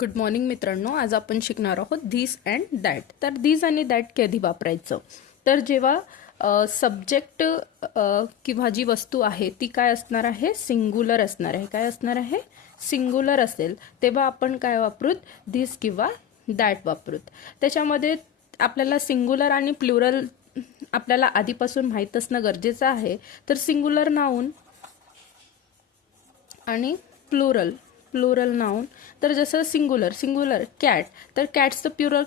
Good morning मित्रांनो, आज आपण शिकणार आहोत धीस अँड दॅट. तर धीस आणि दॅट कधी वापरायचं? तर जेव्हा सब्जेक्ट किंवा जी वस्तू आहे ती काय असणार आहे, सिंग्युलर असणार आहे. काय असणार आहे? सिंग्युलर असेल तेव्हा आपण काय वापरूत, धीस किंवा दॅट वापरूत. त्याच्यामध्ये आपल्याला सिंग्युलर आणि प्लुरल आपल्याला आधीपासून माहीत असणं गरजेचं आहे. तर सिंग्युलर नाऊन आणि प्लुरल नाउन. तर जसं सिंग्युलर कॅट, तर कॅट्सचं प्लुरल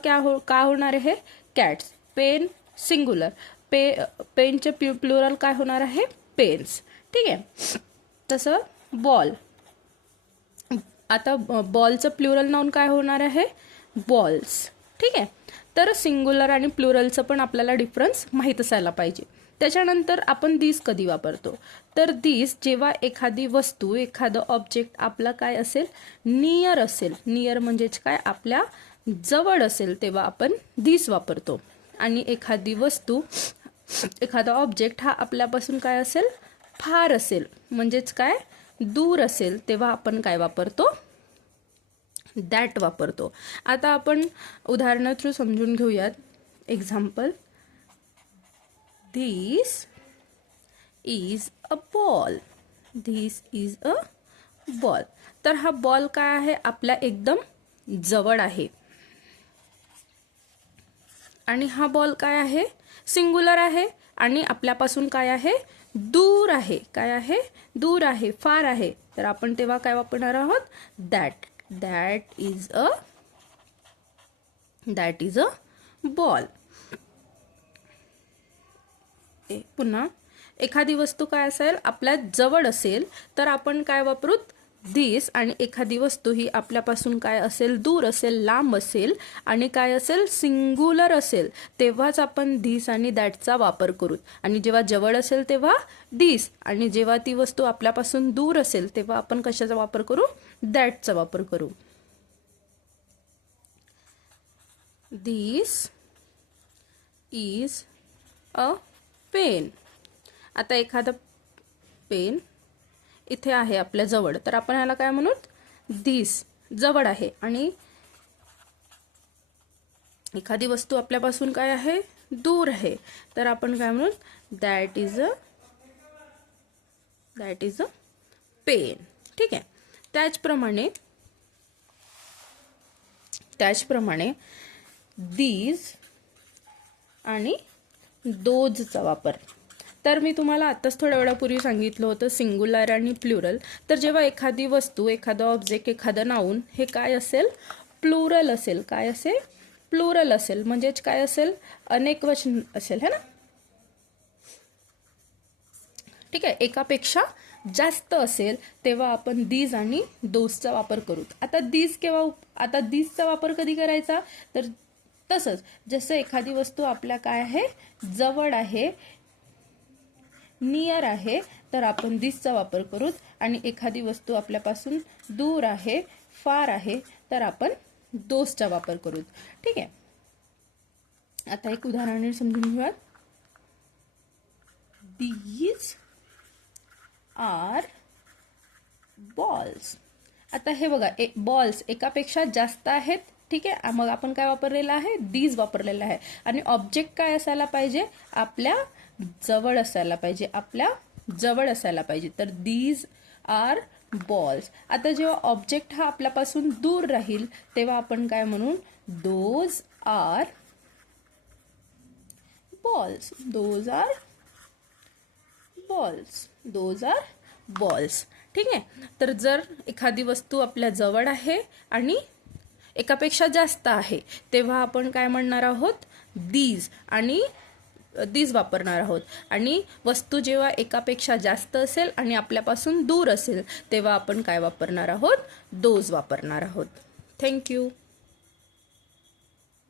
काय होणार आहे? कॅट्स. पेन सिंग्युलर, पेनचे प्लुरल काय होणार आहे? पेन्स. ठीक आहे. तसं बॉल, आता बॉलचं प्लुरल नाउन काय होणार आहे? बॉल्स. ठीक आहे. तर सिंग्युलर आणि प्लुरलचं पण आपल्याला डिफरन्स माहीत असायला पाहिजे. त्याच्यानंतर आपण दिस कधी वापरतो? तर दिस जेव्हा एखादी वस्तू, एखादं ऑब्जेक्ट आपला काय असेल, नियर असेल. नियर म्हणजेच काय, आपल्या जवळ असेल तेव्हा आपण दिस वापरतो. आणि एखादी वस्तू, एखादा ऑब्जेक्ट हा आपल्यापासून काय असेल, फार असेल म्हणजेच काय, दूर असेल तेव्हा आपण काय वापरतो? दॅट वापरतो. आता आपण उदाहरणा थ्रू समजून घेऊयात. Example, This is a ball. This is a ball. तर हा बॉल काय आहे, आपल्या एकदम जवळ आहे. आणि हा बॉल काय आहे, सिंग्युलर आहे आणि आपल्यापासून काय आहे, दूर आहे. काय आहे? दूर आहे, फार आहे. तर आपण तेव्हा काय वापरणार आहोत? That. That is a ball. पुन्हा एखादी वस्तू काय असेल, आपल्या जवळ असेल तर आपण काय वापरू? धीस. आणि एखादी वस्तू ही आपल्यापासून काय असेल, दूर असेल, लांब असेल आणि काय असेल, सिंग्युलर असेल तेव्हाच आपण धीस आणि दॅटचा वापर करू. आणि जेव्हा जवळ असेल तेव्हा धीस, आणि जेव्हा ती वस्तू आपल्यापासून दूर असेल तेव्हा आपण कशाचा वापर करू? दॅटचा वापर करू. This is a pen. आता एखादा पेन इथे आहे आपल्या जवळ, तर आपण ह्याला काय म्हणू? धीस. जवळ आहे. आणि एखादी वस्तू आपल्यापासून काय आहे, दूर आहे, तर आपण काय म्हणू? That is a pen. ठीक आहे. त्याचप्रमाणे दीज आणि दोजचा वापर. तर मी तुम्हाला आत्ताच थोड्या वेळापूर्वी सांगितलं होतं सिंग्युलर आणि प्लुरल. तर जेव्हा एखादी वस्तू, एखादा ऑब्जेक्ट, एखादं नाऊन हे काय असेल, प्लुरल असेल. काय असेल? प्लुरल असेल म्हणजेच काय असेल, अनेक वचन असेल, है ना. ठीक आहे. एकापेक्षा जास्त असेल तेव्हा आपण दीज आणि दोजचा वापर करू. आता दीजचा वापर कधी करायचा? तर तसंच जसं एखादी वस्तू आपल्या काय आहे, जवळ आहे, नियर आहे, तर आपण दिसचा वापर करू. आणि एखादी वस्तू आपल्यापासून दूर आहे, फार आहे, तर आपण दोसचा वापर करू. ठीक आहे. आता एक उदाहरण समजून घेऊयात. These are balls. आता हे बघा, बॉल्स एकापेक्षा जास्त आहेत. ठीक आहे. मग आपण काय वापरलेलं आहे? दीज वापरलेलं आहे. आणि ऑब्जेक्ट काय असायला पाहिजे? आपल्या जवळ असायला पाहिजे. तर दीज आर बॉल्स. आता जेव्हा ऑब्जेक्ट हा आपल्यापासून दूर राहील तेव्हा आपण काय म्हणू? Those are balls. ठीक आहे. तर जर एखादी वस्तू आपल्या जवळ आहे आणि एकापेक्षा जास्त आहे तेव्हा आपण काय म्हणणार आहोत? दीज वापरणार आहोत. आणि वस्तू जेव्हा एकापेक्षा जास्त असेल आणि आपल्यापासून दूर असेल तेव्हा आपण काय वापरणार आहोत? दोज वापरणार आहोत. थँक्यू.